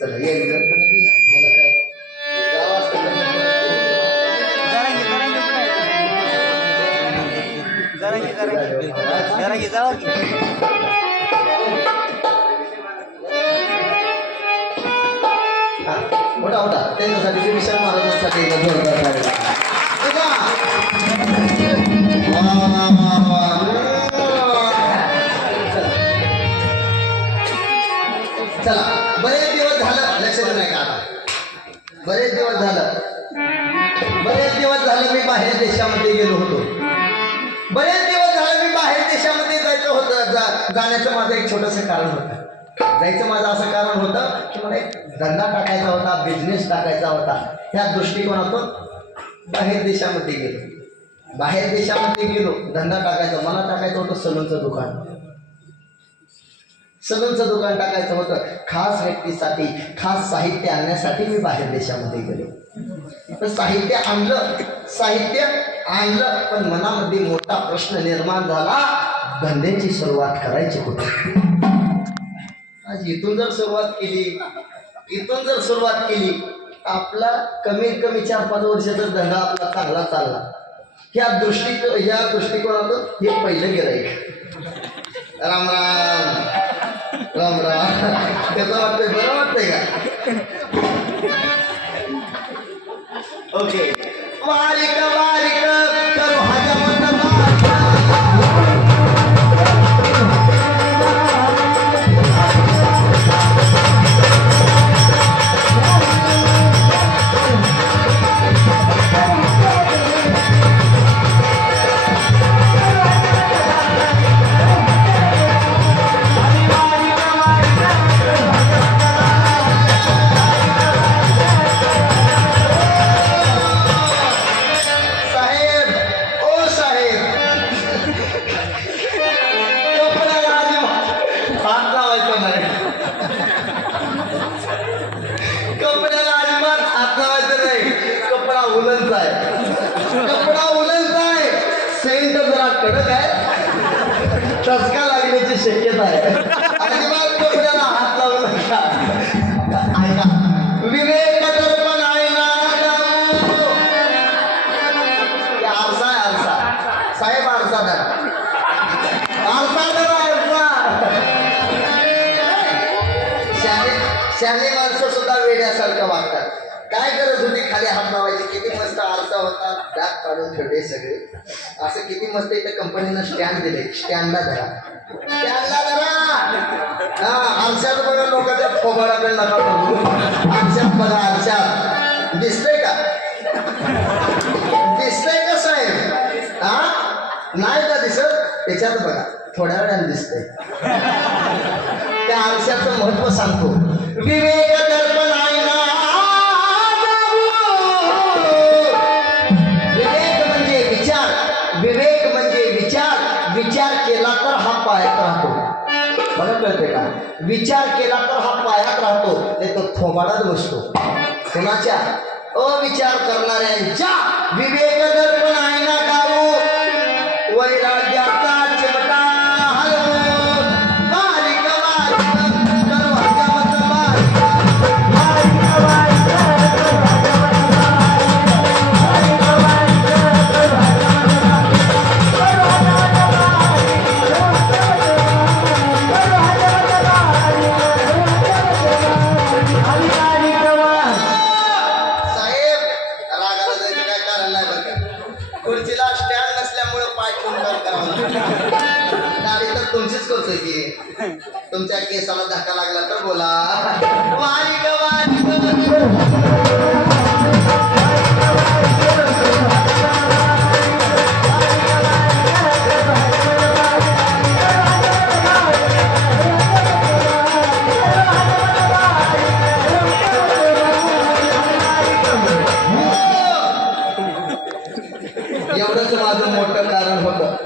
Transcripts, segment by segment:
चला एक जण तर निघूया. मला काय गाव असतं का? जरांगी जरांगी कुठे जरांगी जरांगी जरांगी जावा की हा, मोठा होता त्यांच्यासाठी मी विशाल महाराजांसाठी एकदा जोरदार टाळ्या. बघा. वा, बरेच दिवस झालं लक्षात नाही का आता. बरेच दिवस झालं. बरेच दिवस झालं मी बाहेर देशामध्ये गेलो होतो. बरेच दिवस झालं मी बाहेर देशामध्ये जायचं होतं जाण्याचं माझं एक छोटंसं कारण होतं. जायचं माझं असं कारण होतं की मला एक धंदा टाकायचा होता बिझनेस टाकायचा होता. त्या दृष्टिकोनातून बाहेर देशामध्ये गेलो. बाहेर देशामध्ये गेलो धंदा टाकायचा मला टाकायचं होतं सलूनचं दुकान. सगळंचं दुकान टाकायचं होतं. खास व्यक्तीसाठी खास साहित्य आणण्यासाठी मी बाहेर देशामध्ये गेलो. तर साहित्य आणलं साहित्य आणलं पण मनामध्ये मोठा प्रश्न निर्माण झाला धंद्याची सुरुवात करायची होती आज इथून जर सुरुवात केली इथून जर सुरुवात केली आपला कमीत कमी चार पाच वर्षाचा धंदा आपला चांगला चालला ह्या दृष्टी ह्या दृष्टिकोनातून हे पहिलं गिराईक राम राम. राम राम. कसं वाटतंय बरं वाटतंय का? ओके वारिक कपडा उलनचा सेंट जरा कडक आहे. टचका लागण्याची शक्यता आहे. अजिबात कपड्याला हात लावू नका. ऐका. विवेक दर्पण आहे ना लावू. ते साहेब आरसा धरा आरसा धरा आरसा. शाले माणसं सुद्धा वेड्यासारखं वागतात. काय गरज होती? खाली हात लावायची. किती मस्त आरसा होता. दात काढून ठेवले सगळे. असं किती मस्त इथं कंपनीनं स्टँड दिले. स्टँडला धरा. स्टँडला धरा. हा आरशात बघा लोकांच्या फोबाडाकडे नका आरशात बघा आरशात. दिसतंय का? दिसतंय का साहेब? हा? नाही का दिसत? त्याच्यात बघा थोड्या वेळाने दिसतंय. त्या आरशाचं महत्त्व सांगतो. विवेक मला कळते का विचार केला तर हा पायात राहतो नाही तर थोबाडात बसतो. कोणाच्या? अविचार करणाऱ्यांच्या विवेक दर्पण तुमचीच करतोय की तुमच्या केसाला धक्का लागला तर बोला. एवढंच माझं मोठं कारण होतं.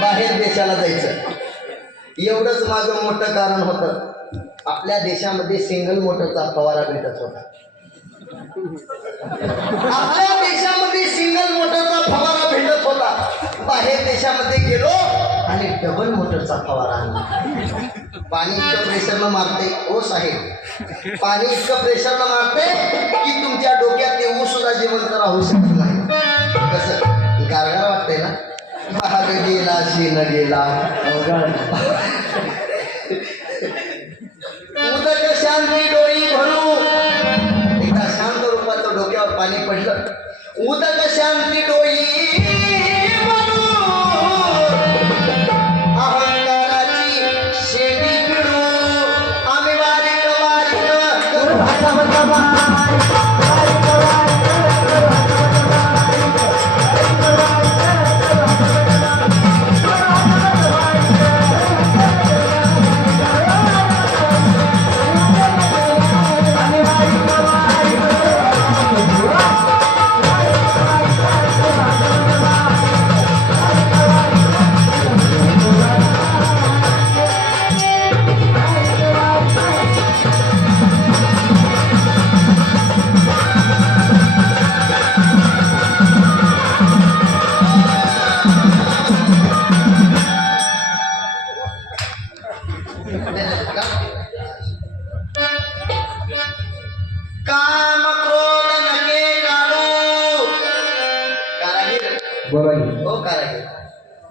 बाहेर देशाला जायचं. एवढंच माझं मोठं कारण होतं. आपल्या देशामध्ये सिंगल मोटरचा फवारा भेटत होता. आपल्या देशामध्ये सिंगल मोटरचा फवारा भेटत होता. बाहेर देशामध्ये गेलो आणि डबल मोटरचा फवारा आणला. पाणी इतकं प्रेशरनं मारते. ओ साहेब. पाणी इतकं प्रेशरनं मारते की तुमच्या डोक्यात येऊ सुद्धा जिवंत राहू शकत नाही. कसं? गारगार वाटतंय ना? महाग गेला. शिन गेला उदक शांती डोळी भरू. एकदा शांत रूपाचं डोक्यावर पाणी पडलं. उदक शांती डोळी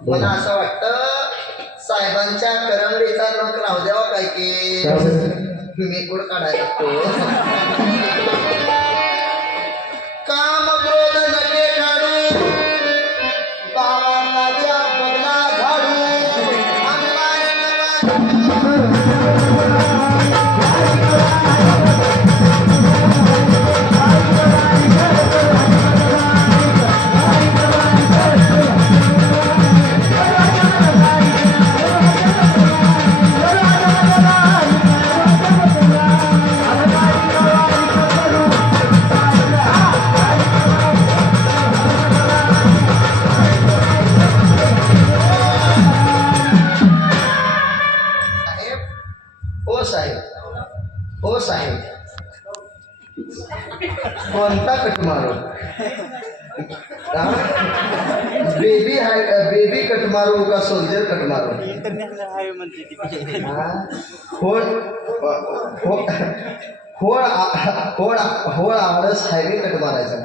मला असं वाटतं साहेबांच्या करंगडीचा नख राहू द्यावा काय की मी कुड काढायला लागतो. काम सोल्जर हा? होळ हो- होळ होळ होळ आवडस हायवे कट मारायचा.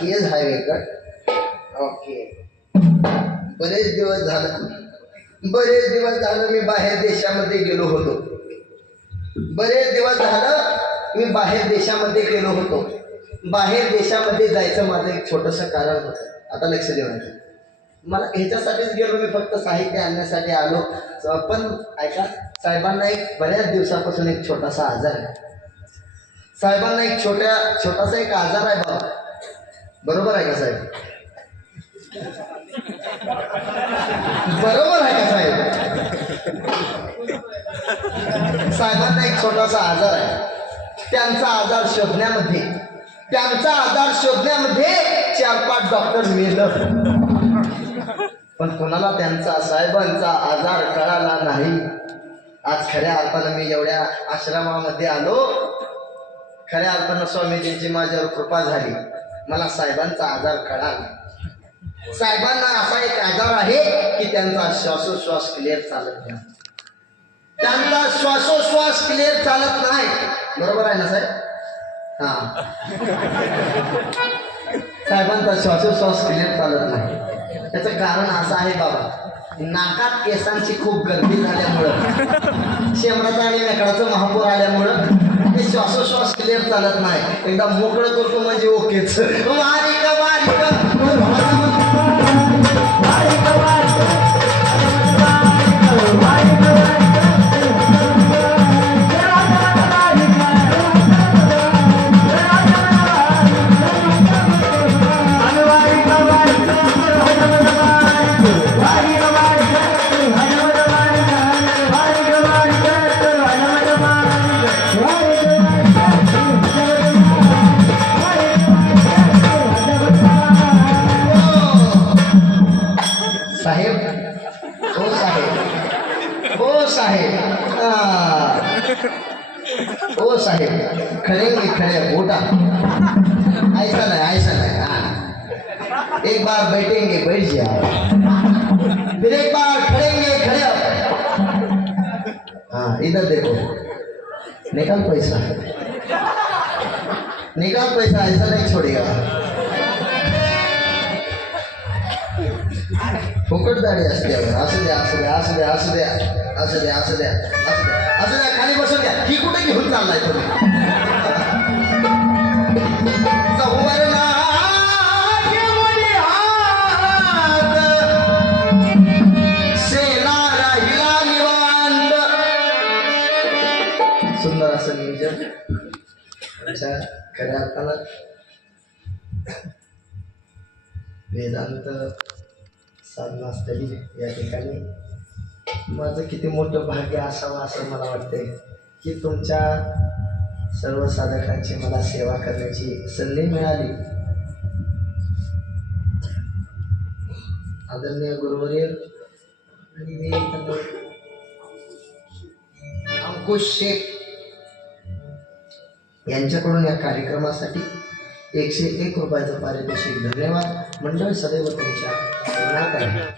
Kaij highway cut. ओके. बरेच दिवस झालं. बरेच दिवस झालं मी बाहेर देशामध्ये गेलो होतो. बरेच दिवस झालं मी बाहेर देशामध्ये गेलो होतो. बाहेर देशामध्ये जायचं माझं एक छोटंसं कारण होतं. आता लक्ष देवायचं मला ह्याच्यासाठीच गेलो मी फक्त साहित्य आणण्यासाठी आलो. पण ऐका साहेबांना एक बऱ्याच दिवसापासून एक छोटासा आजार आहे. साहेबांना एक छोट्या छोटासा एक आजार आहे बाबा. बरोबर आहे का साहेब? बरोबर आहे का साहेब? साहेबांना एक छोटासा आजार आहे. त्यांचा आजार शोधण्यामध्ये त्यांचा आजार शोधण्यामध्ये चार पाच डॉक्टर मेलं. पण कोणाला त्यांचा साहेबांचा आजार कळाला नाही. आज खऱ्या अर्थानं मी एवढ्या आश्रमामध्ये आलो. खऱ्या अर्थानं स्वामीजींची माझ्यावर कृपा झाली. मला साहेबांचा आजार कळाला. साहेबांना असा एक आजार आहे की त्यांचा श्वासोश्वास क्लिअर चालत नाही. त्यांचा श्वासोश्वास क्लिअर चालत नाही. बरोबर आहे ना साहेब? हा. साहेबांचा श्वासोश्वास क्लिअर चालत नाही. त्याचं कारण असं आहे बाबा नाकात केसांची खूप गर्दी झाल्यामुळं शेमराचा आणि मेकडाचं महापूर आल्यामुळं ते श्वासोश्वास क्लिअर चालत नाही. एकदा मोकळं करतो म्हणजे ओकेच. वारिक साहेब। हो साहेब मी खरे बोटा। ऐसा नहीं ऐसा नहीं, हा। एक बार बैठेंगे, बैठ जाओ। फिर एक बार खड़ेंगे, खड़े हाँ इधर देखो। निकाल पैसा। निकाल पैसा, ऐसा नहीं छोड़ेगा। फुकट दाढी असते असू द्या असू द्या असू द्या असू द्या. असू द्या असू द्या. असू द्या. असू द्या खाली बसून द्या ही कुठे घेऊन चाललाय तुम्ही? सेना राहिला निवांत. सुंदर असं नियोजन. अच्छा खऱ्या अर्थाला वेदांत साधना स्थळी या ठिकाणी माझं किती मोठं भाग्य असावं असं मला वाटते की तुमच्या सर्व साधकांची मला सेवा करण्याची संधी मिळाली. आदरणीय गुरुवर्य आणि मी अंकुश शेख यांच्याकडून या कार्यक्रमासाठी एकशे एक रुपयाचं पारितोषिक धन्यवाद. मंडळ सदैव तुमच्या आहे